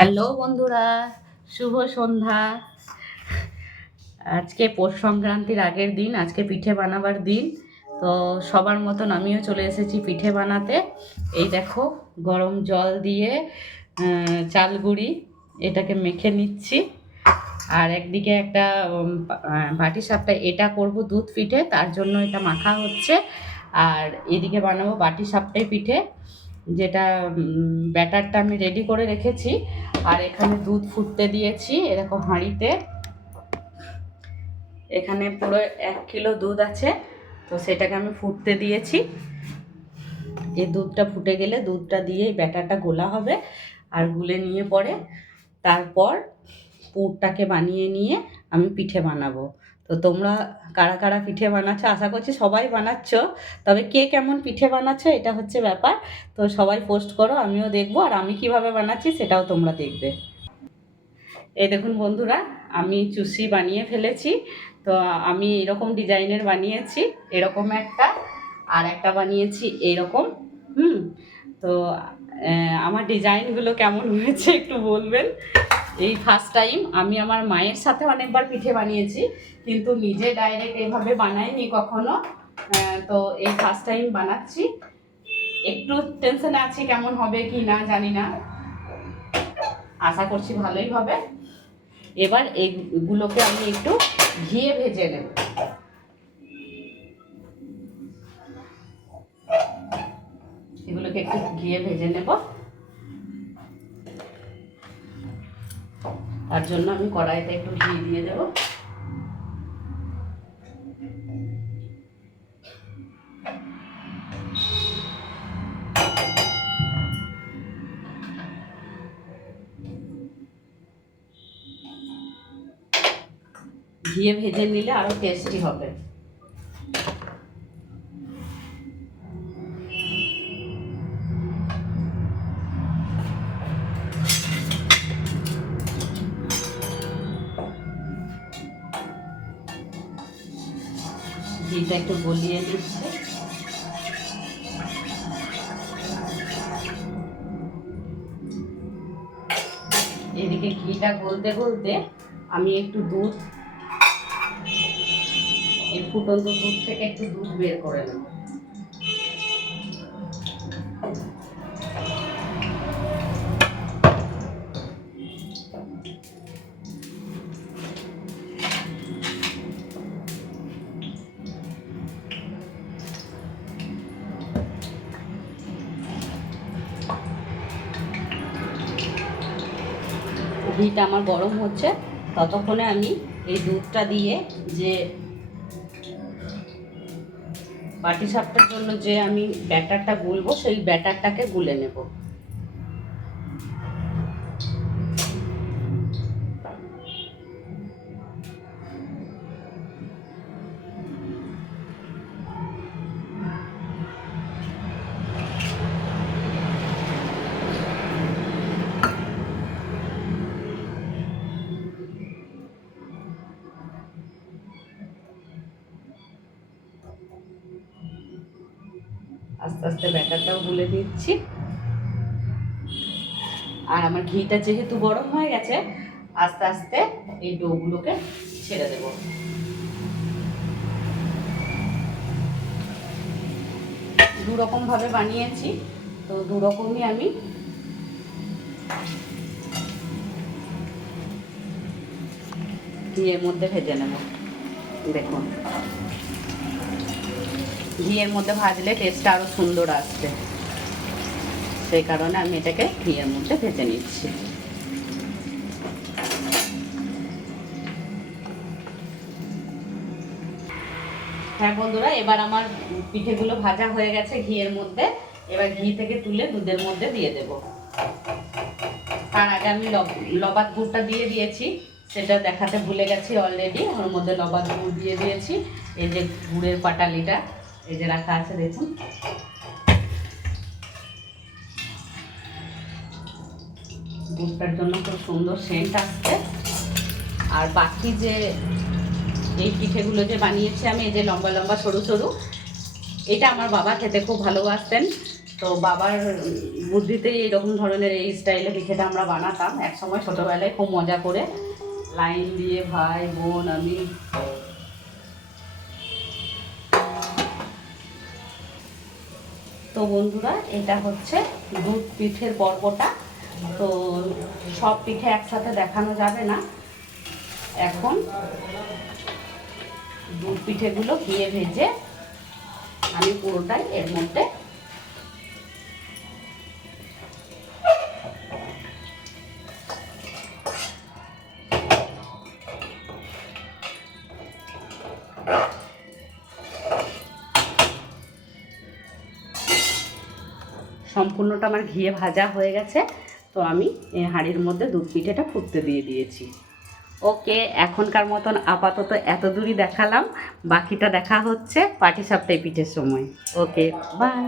Hello বন্ধুরা, শুভ সন্ধ্যা। আজকে পৌষ সংক্রান্তির আগের দিন, আজকে পিঠে বানাবার দিন। তো সবার মতন আমিও চলে এসেছি পিঠে বানাতে। এই দেখো, গরম জল দিয়ে চাল গুঁড়ি এটাকে মেখে নিচ্ছি। আর একদিকে একটা বাটি সাপটা এটা করব দুধ পিঠে, তার জন্য এটা মাখা হচ্ছে। আর এদিকে বানাবো বাটি সাপটাই পিঠে, যেটা ব্যাটারটা আমি রেডি করে রেখেছি। আর এখানে দুধ ফুটতে দিয়েছি এরকম হাঁড়িতে। এখানে পুরো 1 কিলো দুধ আছে, তো সেটাকে আমি ফুটতে দিয়েছি। এই দুধটা ফুটে গেলে দুধটা দিয়ে ব্যাটারটা গোলা হবে। আর গুলে নিয়ে পরে তারপর পুরটাকে বানিয়ে নিয়ে আমি পিঠে বানাবো। তো তোমরা কারা কারা পিঠে বানাচ্ছ, আশা করছি সবাই বানাচ্ছ। তবে কে কেমন পিঠে বানাচ্ছ এটা হচ্ছে ব্যাপার। তো সবাই পোস্ট করো, আমিও দেখবো। আর আমি কিভাবে বানাচ্ছি সেটাও তোমরা দেখবে। এই দেখুন বন্ধুরা, আমি চুষি বানিয়ে ফেলেছি। তো আমি এরকম ডিজাইনের বানিয়েছি, এরকম একটা, আর একটা বানিয়েছি এইরকম। তো আমার ডিজাইনগুলো কেমন হয়েছে একটু বলবেন। এই ফার্স্ট টাইম আমি আমার মায়ের সাথে অনেকবার পিঠে বানিয়েছি, কিন্তু নিজে ডাইরেক্ট এভাবে বানাইনি কখনো। তো এই ফার্স্ট টাইম বানাচ্ছি। একটু টেনশনে আছি কেমন হবে কি না জানি না, আশা করছি ভালোই হবে। এবার এইগুলোকে আমি একটু ঘিয়ে ভেজে নেব। এগুলোকে একটু ঘিয়ে ভেজে নেব। তার জন্য আমি কড়াইতে একটু ঘি দিয়ে দেব। ঘিয়ে ভেজে নিলে আরো টেস্টি হবে। ঘিটা একটু গলিয়ে দিচ্ছি। এদিকে ঘিটা গলতে গলতে আমি একটু দুধ, এই ফুটন্ত দুধ থেকে একটু দুধ বের করে নেব। ঘিটা আমার গরম হচ্ছে, ততক্ষণে আমি এই দুধটা দিয়ে যে বাটি সাপটার জন্য যে আমি ব্যাটারটা গুলবো সেই ব্যাটারটাকে গুলে নেব। আস্তে আস্তে ব্যাটারটাও গুলে দিচ্ছি। আর আমার ঘিটা যেহেতু গরম হয়ে গেছে, আস্তে আস্তে এই ডোগুলোকে ছেড়ে দেব। দু রকম ভাবে বানিয়েছি, তো দু রকমই আমি ঘিয়ের মধ্যে ভেজে নেব। দেখুন, ঘিয়ের মধ্যে ভাজলে টেস্টটা আরো সুন্দর আসবে, সেই কারণে আমি এটাকে ঘিয়ের মধ্যে ভেজে নিচ্ছি। হ্যাঁ বন্ধুরা, এবার আমার পিঠেগুলো ভাজা হয়ে গেছে ঘিয়ের মধ্যে। এবার ঘি থেকে তুলে দুধের মধ্যে দিয়ে দেব। তার আগে আমি লবাদ গুড়টা দিয়ে দিয়েছি, সেটা দেখাতে ভুলে গেছি অলরেডি। ওর মধ্যে লবাদ গুড় দিয়ে দিয়েছি। এই যে গুড়ের পাটালিটা এই যে রাখা আছে, দেখুন। গুড়টার জন্য খুব সুন্দর সেন্ট আসছে। আর বাকি যে এই পিঠেগুলো যে বানিয়েছি আমি, এই যে লম্বা লম্বা সরু সরু, এটা আমার বাবা খেতে খুব ভালোবাসতেন। তো বাবার বুদ্ধিতেই এইরকম ধরনের এই স্টাইলে পিঠেটা আমরা বানাতাম একসময় ছোটোবেলায়, খুব মজা করে লাইন দিয়ে ভাই বোন আমি। তো বন্ধুরা, এটা হচ্ছে দুধ পিঠের পর্বটা। তো সব পিঠে একসাথে দেখানো যাবে না, এখন দুধ পিঠেগুলো ঘিয়ে ভেজে আমি পুরোটাই এর মধ্যে সম্পূর্ণটা আমার ঘিয়ে ভাজা হয়ে গেছে। তো আমি এই হাঁড়ির মধ্যে দুধ পিঠেটা ফুটতে দিয়ে দিয়েছি। ওকে, এখনকার মতন আপাতত এত দূরই দেখালাম, বাকিটা দেখা হচ্ছে পাটিসাপটা পিঠের সময়। ওকে, বাই।